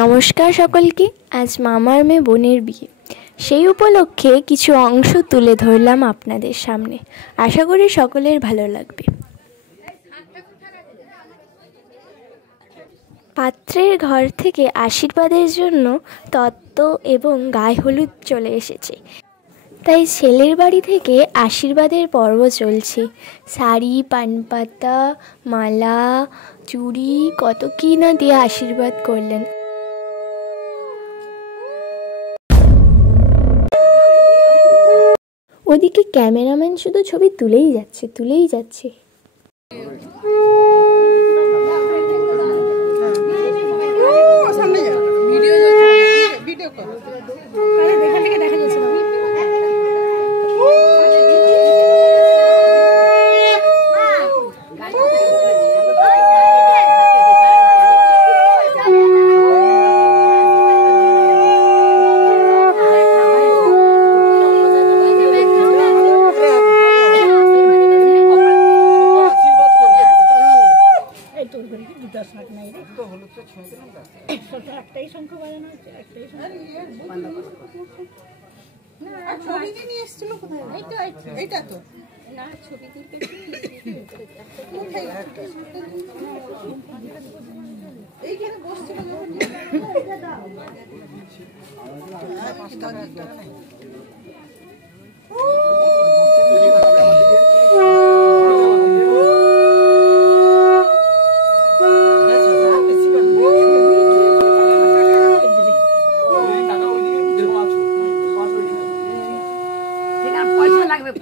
নমস্কার সকলকে। আজ মামার মেয়ে বোনের বিয়ে, সেই উপলক্ষে কিছু অংশ তুলে ধরলাম আপনাদের সামনে। আশা করি সকলের ভালো লাগবে। পাত্রের ঘর থেকে আশীর্বাদের জন্য তত্ত্ব এবং গায়ে হলুদ চলে এসেছে, তাই ছেলের বাড়ি থেকে আশীর্বাদের পর্ব চলছে। শাড়ি, পানপাতা, মালা, চুড়ি, কত কি না দিয়ে আশীর্বাদ করলেন। ওদিকে ক্যামেরাম্যান শুধু ছবি তুলেই যাচ্ছে।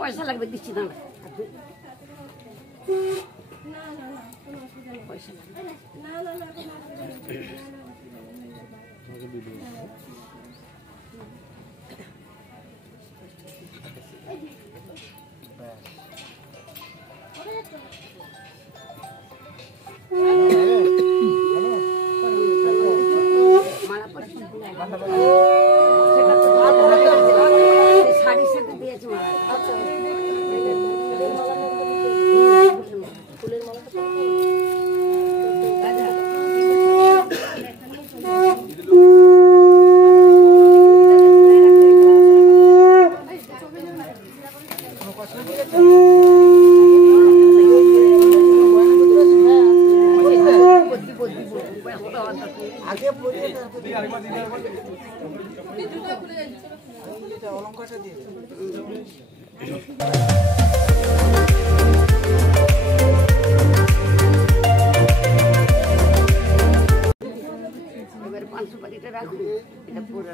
পয়সা লাগবে দিচ্ছি না শাড়ির সাথে দিয়েছে মালা। এবার 500 পাটিটা রাখুন, এটা পুরো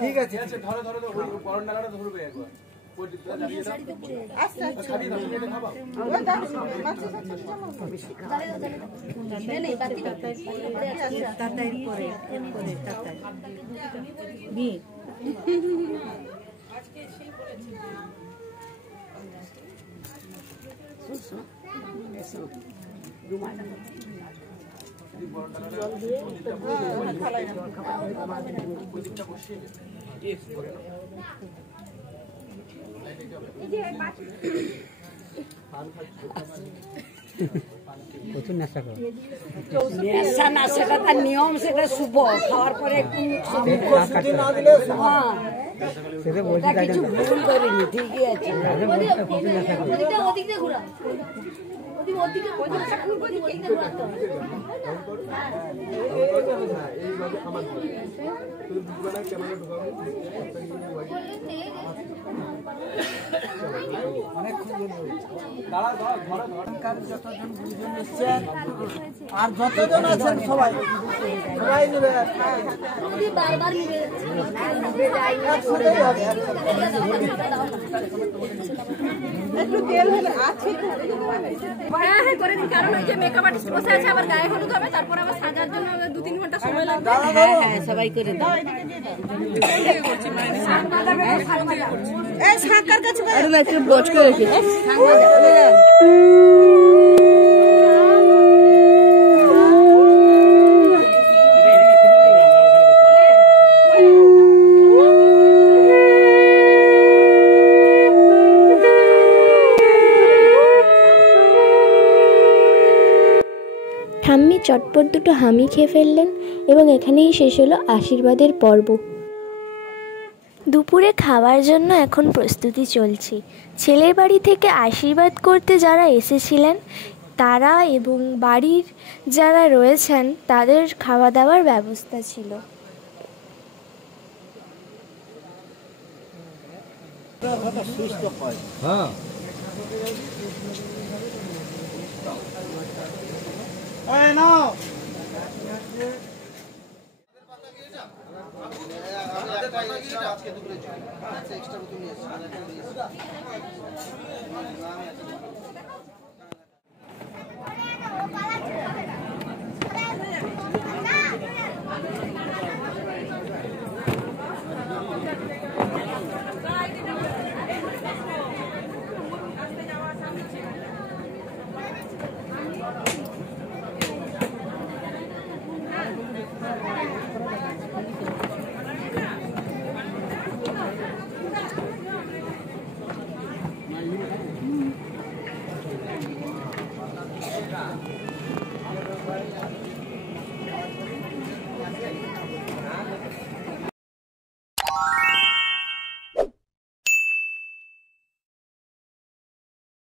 ঠিক আছে, ধরো ধরো ওই বড় নালাটা ধরবে একবার। প্রচুর নেশা করে। নেশা না, সেটা তার নিয়ম, সেটা শুভ। খাওয়ার পরে একটু সেটা বলছি ওটা কিছু ভুল করিনি, ঠিকই আছে। আর যতজন আছেন সবাই সবাই নেবে। একটু তেল হলে আছে করে দিন, কারণ ওই যে মেকআপ আর্টিস্ট বসে আছে, আবার গায়ে হলুদ হবে, তারপর আবার সাজার জন্য 2-3 ঘন্টা সময় লাগবে। হ্যাঁ, সবাই করে দাও। এই শাঁকার কাছে একটু ব্রোচ করে রেখে ঠাম্মি চটপট দুটো হামি খেয়ে ফেললেন এবং এখানেই শেষ হলো আশীর্বাদের পর্ব। দুপুরে খাওয়ার জন্য এখন প্রস্তুতি চলছে। ছেলের বাড়ি থেকে আশীর্বাদ করতে যারা এসেছিলেন তারা এবং বাড়ির যারা রয়েছেন তাদের খাওয়া দাওয়ার ব্যবস্থা ছিল।